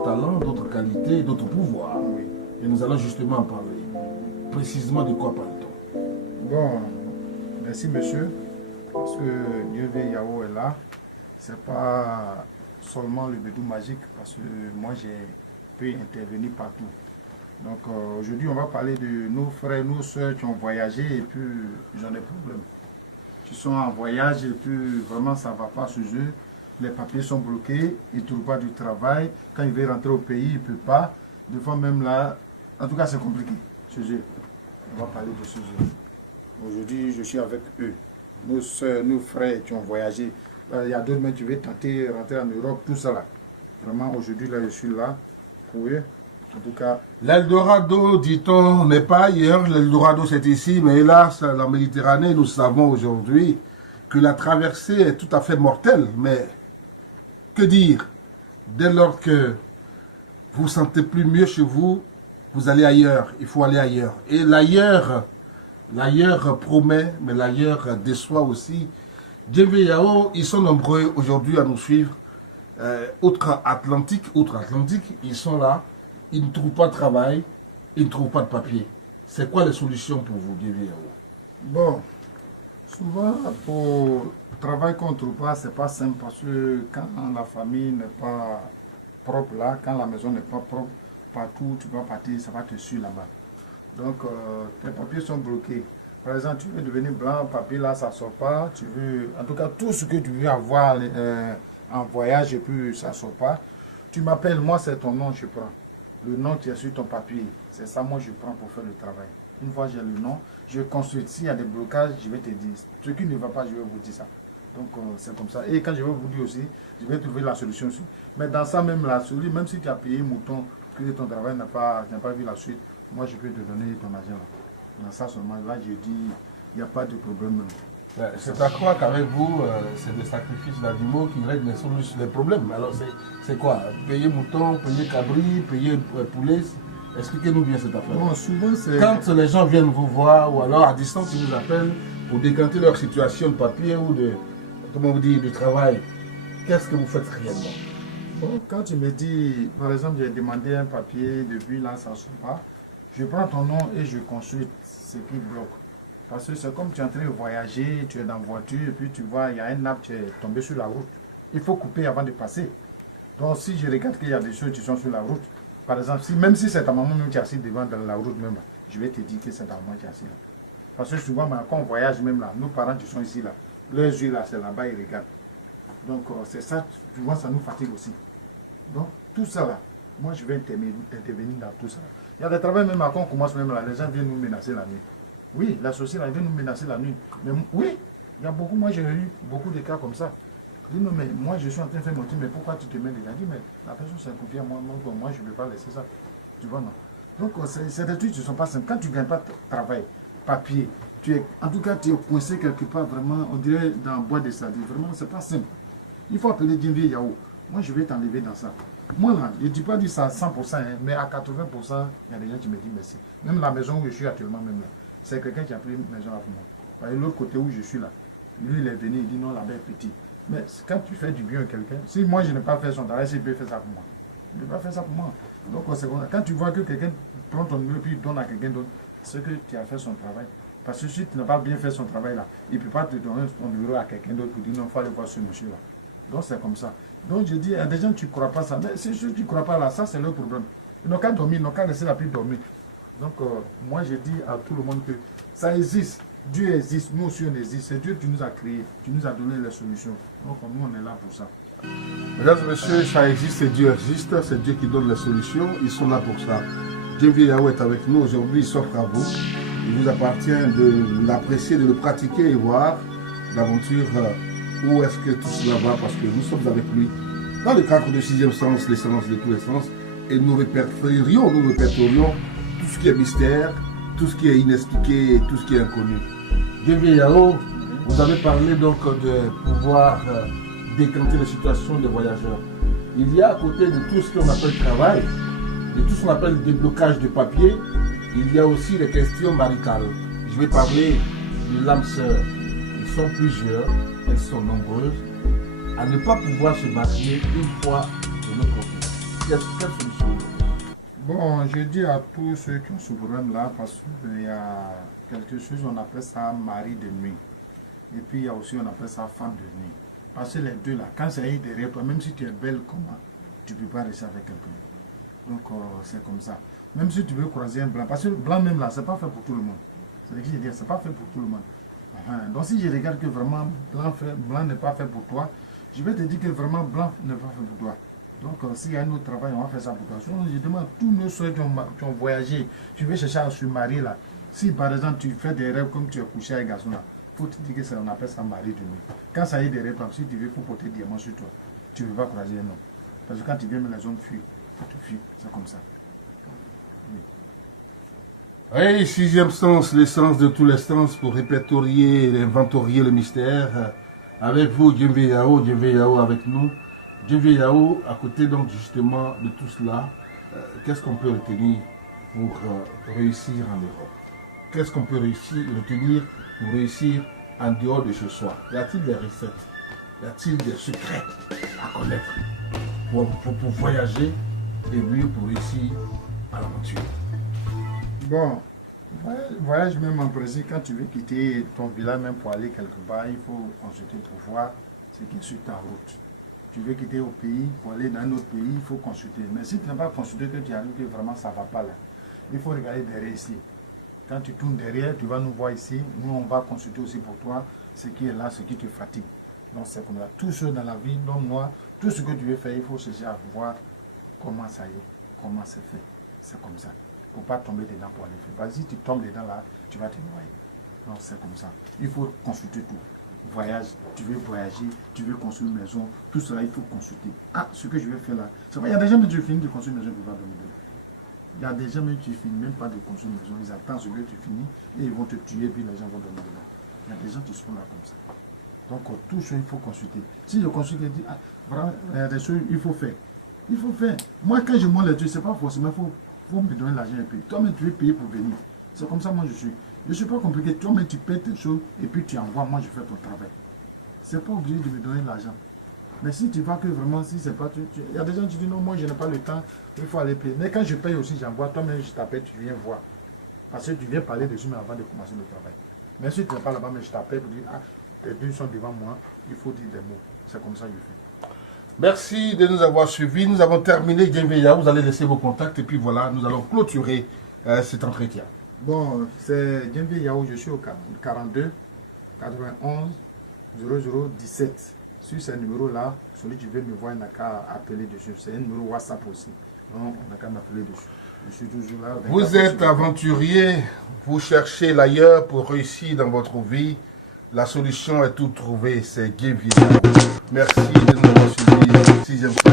talents, d'autres qualités, d'autres pouvoirs. Oui. Et nous allons justement en parler. Précisément de quoi parle-t-on? Bon, merci monsieur, parce que Dieu veut Yahoo est là. C'est pas seulement le bédou magique, parce que moi j'ai pu intervenir partout. Donc aujourd'hui on va parler de nos frères, nos soeurs qui ont voyagé et puis ils ont des problèmes. Ils sont en voyage et puis vraiment ça ne va pas chez eux. Les papiers sont bloqués, ils ne trouvent pas du travail. Quand ils veulent rentrer au pays, ils ne peuvent pas. Des fois même là, en tout cas c'est compliqué chez eux. On va parler de ce sujet. Aujourd'hui je suis avec eux. Nos soeurs, nos frères qui ont voyagé. Il y a d'autres mais tu veux tenter rentrer en Europe, tout ça là. Vraiment aujourd'hui là je suis là pour eux. En tout cas, l'Eldorado, dit-on, n'est pas ailleurs. L'Eldorado, c'est ici. Mais hélas, la Méditerranée, nous savons aujourd'hui que la traversée est tout à fait mortelle. Mais que dire? Dès lors que vous ne vous sentez plus mieux chez vous, vous allez ailleurs. Il faut aller ailleurs. Et l'ailleurs promet, mais l'ailleurs déçoit aussi. Djembe-Yao, ils sont nombreux aujourd'hui à nous suivre. Outre-Atlantique, ils sont là. Ils ne trouvent pas de travail, ils ne trouvent pas de papier. C'est quoi les solutions pour vous, Djembe-Yao? Bon, souvent, pour le travail qu'on ne trouve pas, ce n'est pas simple parce que quand la famille n'est pas propre là, quand la maison n'est pas propre, partout tu vas partir, ça va te suivre là-bas. Donc, tes papiers sont bloqués. Par exemple, tu veux devenir blanc, papier là, ça ne sort pas. Tu veux, en tout cas, tout ce que tu veux avoir en voyage et puis ça ne sort pas. Tu m'appelles, moi c'est ton nom, je prends. Le nom qui est sur ton papier, c'est ça, moi je prends pour faire le travail. Une fois j'ai le nom, je construis. S'il y a des blocages, je vais te dire. Ce qui ne va pas, je vais vous dire ça. Donc c'est comme ça. Et quand je vais vous dire aussi, je vais trouver la solution aussi. Mais dans ça même, la solution, même si tu as payé mouton, que ton travail n'a pas vu la suite, moi je peux te donner ton argent là. Dans ça seulement, là je dis, il n'y a pas de problème. C'est à croire qu'avec vous, c'est des sacrifices d'animaux qui règlent les problèmes. Alors c'est quoi? Payer mouton, payer cabri, payer poulet? Expliquez-nous bien cette affaire. Bon, souvent c'est... Quand les gens viennent vous voir, ou alors à distance, ils vous appellent pour décanter leur situation de papier ou de, comment vous dire, de travail, qu'est-ce que vous faites réellement? Bon, quand tu me dis, par exemple, j'ai demandé un papier, depuis là, ça ne sort pas, je prends ton nom et je consulte ce qui bloque. Parce que c'est comme tu es en train de voyager, tu es dans la voiture, et puis tu vois, il y a un arbre, tu es tombé sur la route. Il faut couper avant de passer. Donc si je regarde qu'il y a des choses qui sont sur la route, par exemple, même si c'est ta maman même qui est assise devant dans la route même, je vais te dire que c'est ta maman qui est assise là. Parce que souvent, quand on voyage même là, nos parents qui sont ici là, leurs yeux là, c'est là-bas, ils regardent. Donc c'est ça, tu vois, ça nous fatigue aussi. Donc tout ça là, moi je vais intervenir dans tout ça là. Il y a des travaux même quand on commence même là, les gens viennent nous menacer la nuit. Oui, la société vient nous menacer la nuit. Mais oui, il y a beaucoup, moi j'ai eu beaucoup de cas comme ça. Je dis non, mais moi je suis en train de faire mon truc, mais pourquoi tu te mets dedans? Je dis, mais la personne s'est confiée à moi, moi je ne vais pas laisser ça. Tu vois, non? Donc c'est des trucs qui ne sont pas simples. Quand tu ne gagnes pas de travail, papier, en tout cas tu es coincé quelque part, vraiment, on dirait dans le bois de sardines. Vraiment, c'est pas simple. Il faut appeler Djembe-Yao. Moi je vais t'enlever dans ça. Moi là, je ne dis pas dire ça à 100%, hein, mais à 80%, il y a des gens qui me disent merci. Même la maison où je suis actuellement, même là. C'est quelqu'un qui a pris une maison avec moi. Et l'autre côté où je suis là, lui il est venu, il dit non, là-bas est petit. Mais quand tu fais du bien à quelqu'un, si moi je n'ai pas fait son travail, il peut faire ça pour moi. Il ne peut pas faire ça pour moi. Donc quand tu vois que quelqu'un prend ton numéro et puis donne à quelqu'un d'autre, c'est que tu as fait son travail. Parce que si tu n'as pas bien fait son travail là, il ne peut pas te donner ton numéro à quelqu'un d'autre pour dire non, il faut aller voir ce monsieur là. Donc c'est comme ça. Donc je dis, il y a des gens qui ne croient pas ça. Mais si tu ne crois pas là, ça c'est leur problème. Ils n'ont qu'à dormir, ils n'ont qu'à laisser la pluie dormir. Donc, moi, je dis à tout le monde que ça existe. Dieu existe, nous aussi on existe. C'est Dieu qui nous a créés, qui nous a donné les solutions. Donc, nous, on est là pour ça. Mesdames et messieurs, ça existe et Dieu existe. C'est Dieu qui donne les solutions. Ils sont là pour ça. Djembe-Yao est avec nous aujourd'hui. Il s'offre à vous. Il vous appartient de l'apprécier, de le pratiquer et voir l'aventure. Où est-ce que tout cela va? Parce que nous sommes avec lui dans le cadre du sixième sens, l'essence de tous les sens. Et nous répertorions tout ce qui est mystère, tout ce qui est inexpliqué, tout ce qui est inconnu. Djembe-Yao, vous avez parlé donc de pouvoir décanter les situations des voyageurs. Il y a à côté de tout ce qu'on appelle travail, de tout ce qu'on appelle déblocage de papier, il y a aussi les questions maritales. Je vais parler de l'âme sœur. Ils sont plusieurs, elles sont nombreuses, à ne pas pouvoir se marier une fois de notre côté. quelle solution? Bon, je dis à tous ceux qui ont ce problème-là, parce qu'il y a quelque chose, on appelle ça mari de nuit. Et puis il y a aussi, on appelle ça femme de nuit. Parce que les deux là, quand ça y est derrière toi, même si tu es belle comment, tu ne peux pas rester avec quelqu'un. Donc c'est comme ça. Même si tu veux croiser un blanc, parce que le blanc même là, c'est pas fait pour tout le monde. C'est ce que je dis, c'est pas fait pour tout le monde. Donc si je regarde que vraiment blanc n'est pas fait pour toi, je vais te dire que vraiment blanc n'est pas fait pour toi. Donc s'il y a un autre travail, on va faire ça pour toi. Sinon, je demande à tous nos soeurs qui ont voyagé, tu veux chercher à se marier là. Si par exemple tu fais des rêves comme tu es couché avec un garçon là, il faut te dire que ça, on appelle ça mari de nuit. Quand ça y est des rêves, si tu veux, il faut porter des diamants sur toi. Tu ne veux pas croiser un homme. Parce que quand tu viens, les hommes fuient. Tu fuis, c'est comme ça. Oui, sixième sens, l'essence de tous les sens pour répertorier et inventorier le mystère. Avec vous, Djembe Yao avec nous. Djembe Yao, à côté donc justement de tout cela, qu'est-ce qu'on peut retenir pour réussir en Europe? Qu'est-ce qu'on peut retenir pour réussir en dehors de ce soir? Y a-t-il des recettes? Y a-t-il des secrets à connaître pour voyager et mieux pour réussir à l'aventure? Bon, voyage même en Brésil, quand tu veux quitter ton village même pour aller quelque part, il faut consulter pour voir ce qui est sur ta route. Tu veux quitter au pays, pour aller dans un autre pays, il faut consulter. Mais si tu n'as pas consulté, que tu arrives que vraiment ça ne va pas là, il faut regarder derrière ici. Quand tu tournes derrière, tu vas nous voir ici. Nous, on va consulter aussi pour toi ce qui est là, ce qui te fatigue. Donc c'est comme ça. Tout ce dans la vie, donc moi, tout ce que tu veux faire, il faut chercher à voir comment ça y est, comment c'est fait. C'est comme ça. Pour ne pas tomber dedans pour aller faire. Parce que si tu tombes dedans là, tu vas te noyer. Donc c'est comme ça. Il faut consulter tout. Voyage, tu veux voyager, tu veux construire une maison, tout cela, il faut consulter. Ah, ce que je vais faire là. Il y a des gens qui finissent de construire une maison pour pas dormir dedans. Il y a des gens qui finissent même pas de construire une maison. Ils attendent ce que tu finis et ils vont te tuer, puis les gens vont dormir dedans. Il y a des gens qui sont là comme ça. Donc tout ça, il faut consulter. Si je consulte, je dis, ah, vraiment, il y a des choses, il faut faire. Il faut faire. Moi, quand je monte les trucs, ce n'est pas forcément, il faut me donner l'argent et payer. Toi-même, tu veux payer pour venir. C'est comme ça, moi, je suis. Je ne suis pas compliqué. Toi-même, tu payes tes choses et puis tu envoies. Moi, je fais ton travail. Ce n'est pas obligé de me donner l'argent. Mais si tu vois que vraiment, si c'est pas... Il y a des gens qui disent, non, moi, je n'ai pas le temps, il faut aller payer. Mais quand je paye aussi, j'envoie. Toi-même, je t'appelle, tu viens voir. Parce que tu viens parler dessus, mais avant de commencer le travail. Mais si tu n'es pas là-bas, mais je t'appelle pour dire, ah, tes deux sont devant moi, il faut dire des mots. C'est comme ça que je fais. Merci de nous avoir suivis. Nous avons terminé Djembe Yao. Vous allez laisser vos contacts et puis voilà, nous allons clôturer cet entretien. Bon, c'est Djembe Yao, je suis au 42 91 0017. Sur ce numéro-là, celui qui veut me voir, il n'a qu'à appeler dessus. C'est un numéro WhatsApp aussi. Donc, on n'a qu'à m'appeler dessus. Je suis toujours là. Vous êtes aventurier, vous cherchez l'ailleurs pour réussir dans votre vie. La solution est toute trouvée, c'est Djembe Yao. Merci de nous avoir suivis. 6e